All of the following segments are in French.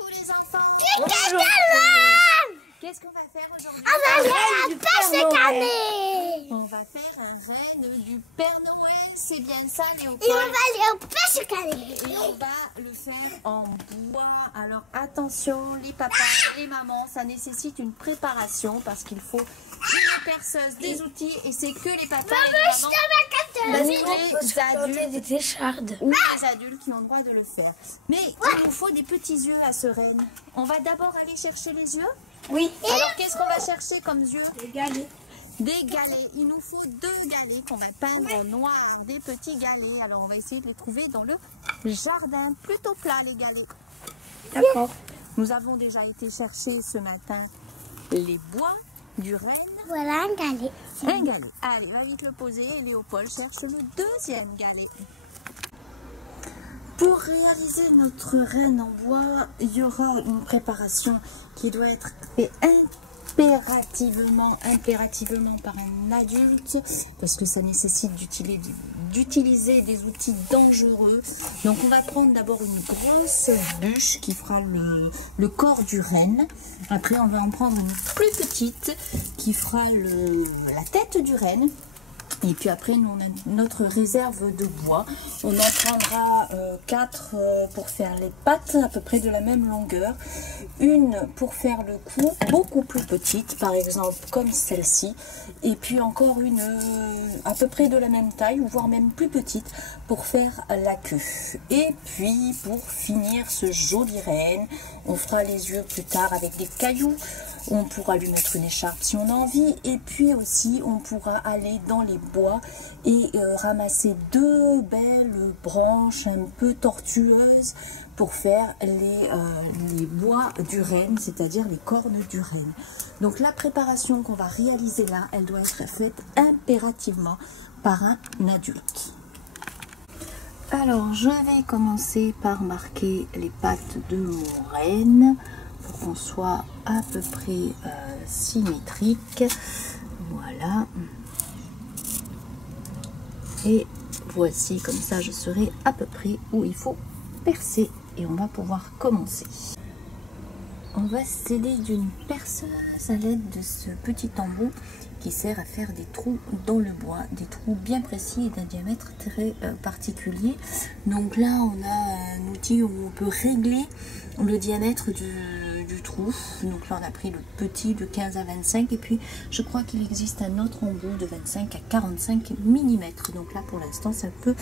Coucou les enfants. Qu'est-ce qu'on va faire aujourd'hui? On va faire un pêche canné. On va faire un renne du Père Noël, c'est bien ça Léopold? Et on va aller au pêche canné. Et on va le faire en bois. Alors attention les papas, les mamans, ça nécessite une préparation parce qu'il faut une perceuse, des outils et c'est que les papas et les mamans ou les adultes qui ont le droit de le faire. Mais il nous faut des petits yeux à ce renne. On va d'abord aller chercher les yeux. Oui. Alors qu'est-ce qu'on va chercher comme yeux? Des galets. Des galets. Il nous faut 2 galets qu'on va peindre en noir. Des petits galets. Alors on va essayer de les trouver dans le jardin. Plutôt plat les galets. D'accord. Nous avons déjà été chercher ce matin les bois du renne. Voilà un galet. Un galet. Allez, va vite le poser et Léopold cherche le 2e galet. Pour réaliser notre renne en bois, il y aura une préparation qui doit être faite impérativement par un adulte parce que ça nécessite d'utiliser des outils dangereux. Donc on va prendre d'abord une grosse bûche qui fera le corps du renne. Après on va en prendre une plus petite qui fera la tête du renne. Et puis après, nous, on a notre réserve de bois. On en prendra 4 pour faire les pattes, à peu près de la même longueur. Une pour faire le cou, beaucoup plus petite, par exemple, comme celle-ci. Et puis encore une à peu près de la même taille, voire même plus petite, pour faire la queue. Et puis, pour finir ce joli renne, on fera les yeux plus tard avec des cailloux. On pourra lui mettre une écharpe si on a envie. Et puis aussi, on pourra aller dans les bois et ramasser 2 belles branches un peu tortueuses pour faire les bois du renne, c'est-à-dire les cornes du renne. Donc la préparation qu'on va réaliser là, elle doit être faite impérativement par un adulte. Alors, je vais commencer par marquer les pattes de mon renne pour qu'on soit à peu près symétrique. Voilà. Et voici, comme ça, je serai à peu près où il faut percer et on va pouvoir commencer. On va s'aider d'une perceuse à l'aide de ce petit embout qui sert à faire des trous dans le bois, des trous bien précis et d'un diamètre très particulier. Donc là, on a un outil où on peut régler le diamètre du trou. Donc là, on a pris le petit de 15 à 25 et puis je crois qu'il existe un autre embout de 25 à 45 mm. Donc là, pour l'instant, ça peut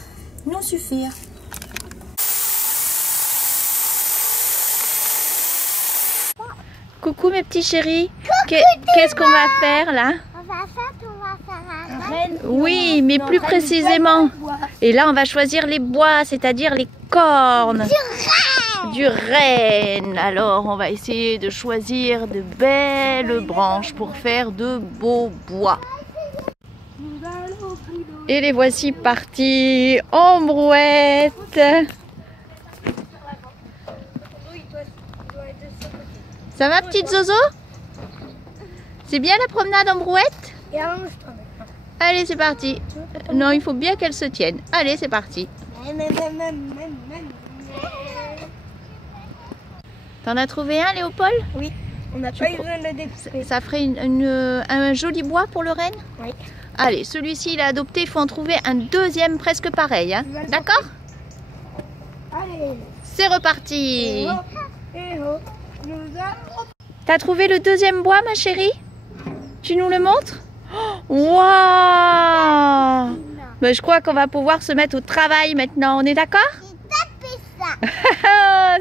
nous suffire. Coucou mes petits chéris, qu'est-ce qu'on va faire là? On va faire un renne. Oui, mais plus précisément. Et là on va choisir les bois, c'est-à-dire les cornes du renne. Alors on va essayer de choisir de belles branches pour faire de beaux bois. Et les voici partis en brouette. Ça va petite Zozo? C'est bien la promenade en brouette? Allez c'est parti. Non il faut bien qu'elle se tienne. Allez c'est parti. T'en as trouvé un Léopold? Oui, on n'a pas eu besoin de le déposer. Ça ferait un joli bois pour le renne? Oui. Allez, celui-ci il a adopté, il faut en trouver un 2e presque pareil. Hein. D'accord? Allez. C'est reparti. Nous allons... T'as trouvé le 2e bois ma chérie? Tu nous le montres? Waouh! Ben, je crois qu'on va pouvoir se mettre au travail maintenant, on est d'accord?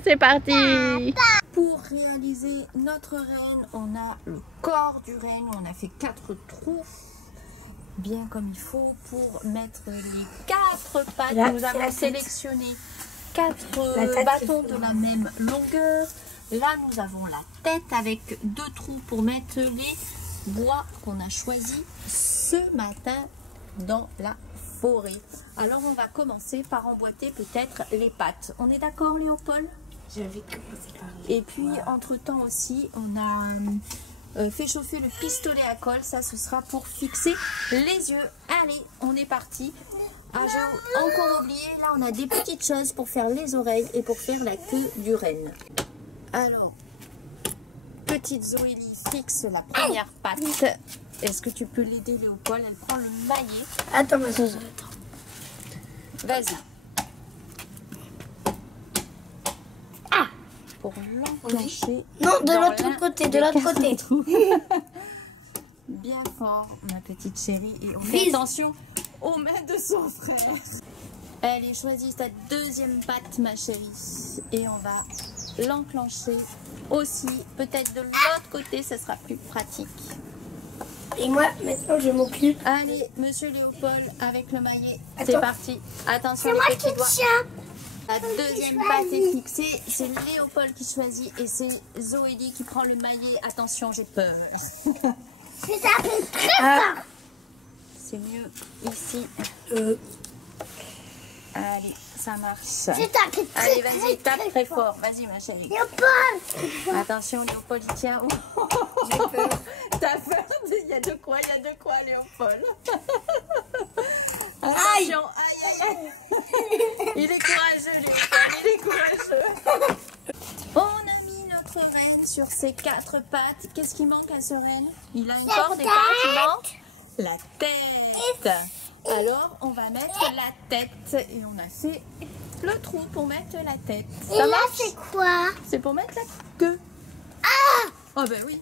C'est parti! Pour réaliser notre renne, on a le corps du renne, on a fait 4 trous bien comme il faut pour mettre les 4 pattes. Nous avons sélectionné 4 bâtons de la même longueur. Là nous avons la tête avec 2 trous pour mettre les bois qu'on a choisis ce matin dans la forêt. Alors on va commencer par emboîter peut-être les pattes. On est d'accord Léopold? J'avais commencé par là. Et puis entre temps aussi on a fait chauffer le pistolet à colle. Ça ce sera pour fixer les yeux. Allez on est parti. Ah j'ai encore oublié, là on a des petites choses pour faire les oreilles et pour faire la queue du renne. Alors, petite Zoélie fixe la première patte. Est-ce que tu peux l'aider, Léopold? Elle prend le maillet. Attends, ma Zozo, attends. Vas-y. Ah! Pour l'enclencher. Non, de dans l'autre l'un côté, de des l'autre quatre côté. trous. Bien fort, ma petite chérie. Et on fait Vise. attention aux mains de son frère. Allez, choisis ta deuxième patte, ma chérie. Et on va l'enclencher aussi. Peut-être de l'autre côté, ça sera plus pratique. Et moi, maintenant, je m'occupe. Allez, monsieur Léopold, avec le maillet. C'est Attends. parti. Attention, les petits doigts. La deuxième patte est fixée. C'est Léopold qui choisit et c'est Zoélie qui prend le maillet. Attention, j'ai peur. Ah, C'est mieux ici. Allez, ça marche. Allez, vas-y, tape très fort. Vas-y, ma chérie. Attention, Léopold, il tient. j'ai peur. T'as peur? Il y a de quoi, Léopold. Attention, aïe, aïe, aïe. Il est courageux, Léopold, il est courageux. On a mis notre renne sur ses 4 pattes. Qu'est-ce qui manque à ce renne? Il a encore des pattes, il manque la tête. Alors, on va mettre la tête et on a fait le trou pour mettre la tête. Ça marche? c'est quoi? C'est pour mettre la queue. Ah! Oh ben oui.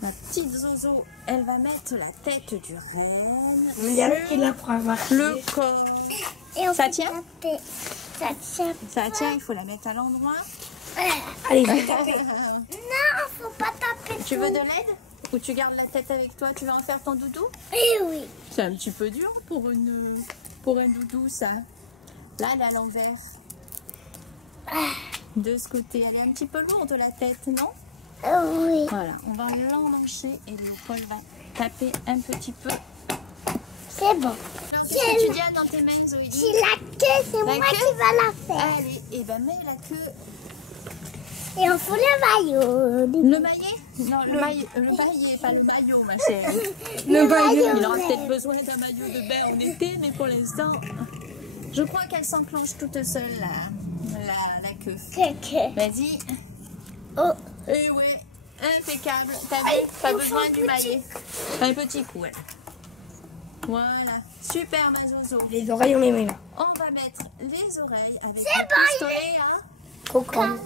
Ma petite Zozo, elle va mettre la tête du renne Il y a qui la prend à marcher. le corps. Ça tient? Ça tient. Ça tient, il faut la mettre à l'endroit. Allez, je vais taper. Non, faut pas taper. Tu veux de l'aide? Ou tu gardes la tête avec toi? Tu veux en faire ton doudou? Eh oui. C'est un petit peu dur pour un doudou, ça. Là, elle est à l'envers. De ce côté, elle est un petit peu lourde, la tête, non? Oui. Voilà, on va l'emmancher et Léopold va taper un petit peu. C'est bon. Alors, qu'est-ce que tu dis dans tes mains, Zoélie? C'est la queue, c'est La moi queue? qui va la faire. Allez, et ben mets la queue. Et on fout le maillot. Le maillet? Non, le maillet, pas le maillot, ma chérie. Le maillot. Il aura peut-être besoin d'un maillot de bain en été, mais pour l'instant, je crois qu'elle s'enclenche toute seule, la queue. Que. Vas-y. Oh. Eh oui, impeccable. T'as vu? Pas besoin du maillet. Un petit coup, ouais. Voilà. Super, ma Zozo. Les oreilles, on les met là. On va mettre les oreilles avec le pistolet, hein. Trop con.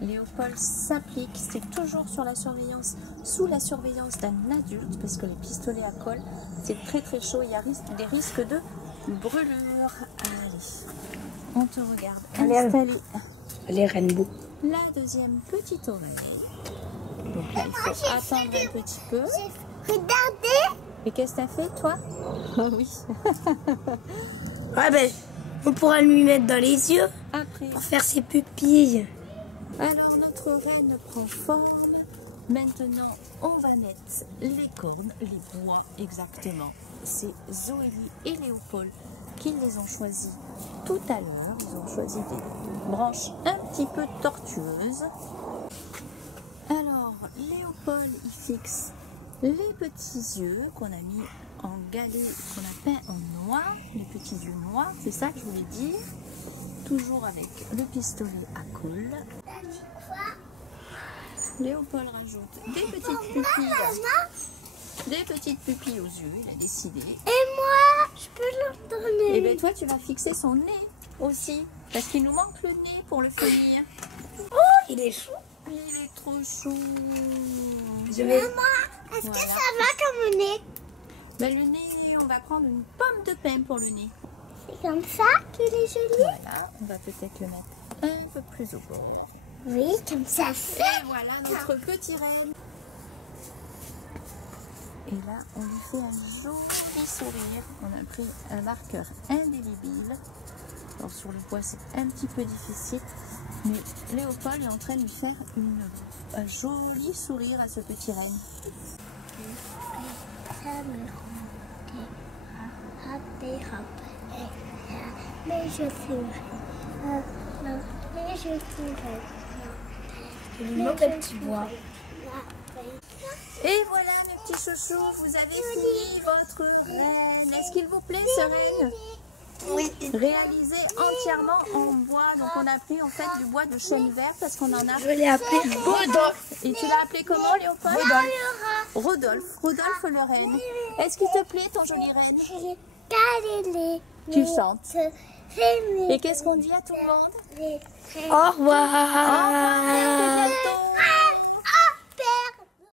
Léopold s'applique, c'est toujours sur la surveillance, sous la surveillance d'un adulte, parce que les pistolets à colle, c'est très très chaud, il y a des risques de brûlure. Allez, on te regarde installer Les rainbows. la deuxième petite oreille. Donc là, il faut attendre un petit peu. Regardez. Et qu'est-ce que t'as fait, toi? Ah oui. Ouais, ben, on pourra lui mettre dans les yeux Après. pour faire ses pupilles. Alors notre reine prend forme. Maintenant, on va mettre les cornes, les bois exactement. C'est Zoélie et Léopold qui les ont choisis tout à l'heure. Ils ont choisi des branches un petit peu tortueuses. Alors, Léopold, il fixe les petits yeux qu'on a mis en galet, qu'on a peint en noir, les petits yeux noirs, c'est ça que je voulais dire. Toujours avec le pistolet à colle. Léopold rajoute des petites pupilles. Des petites pupilles aux yeux, il a décidé. Et moi, je peux leur donner. Et bien toi, tu vas fixer son nez aussi. Parce qu'il nous manque le nez pour le finir. Il est chaud. Il est trop chaud. Je vais... Est-ce Voilà. que ça va comme nez? Ben, le nez, on va prendre une pomme de pin pour le nez. C'est comme ça qu'il est joli? Voilà, on va peut-être le mettre un peu plus au bord. Oui, comme ça. Et voilà notre petit renne. Et là, on lui fait un joli sourire. On a pris un marqueur indélébile. Alors sur le bois, c'est un petit peu difficile. Mais Léopold est en train de lui faire un joli sourire à ce petit renne. Mais je suis. Mais je suis. Il lui manque un petit bois. Et voilà mes petits chouchous, vous avez fini votre reine. Est-ce qu'il vous plaît ce renne? Oui. réalisé entièrement en bois. Donc on a pris en fait du bois de chêne vert parce qu'on en a. Je l'ai appelé Rodolphe. Et tu l'as appelé comment, Léopold? Rodolphe. Rodolphe le renne. Est-ce qu'il te plaît ton joli renne? Tu chantes. Et qu'est-ce qu'on dit à tout le monde? Au revoir. Au revoir, à bientôt.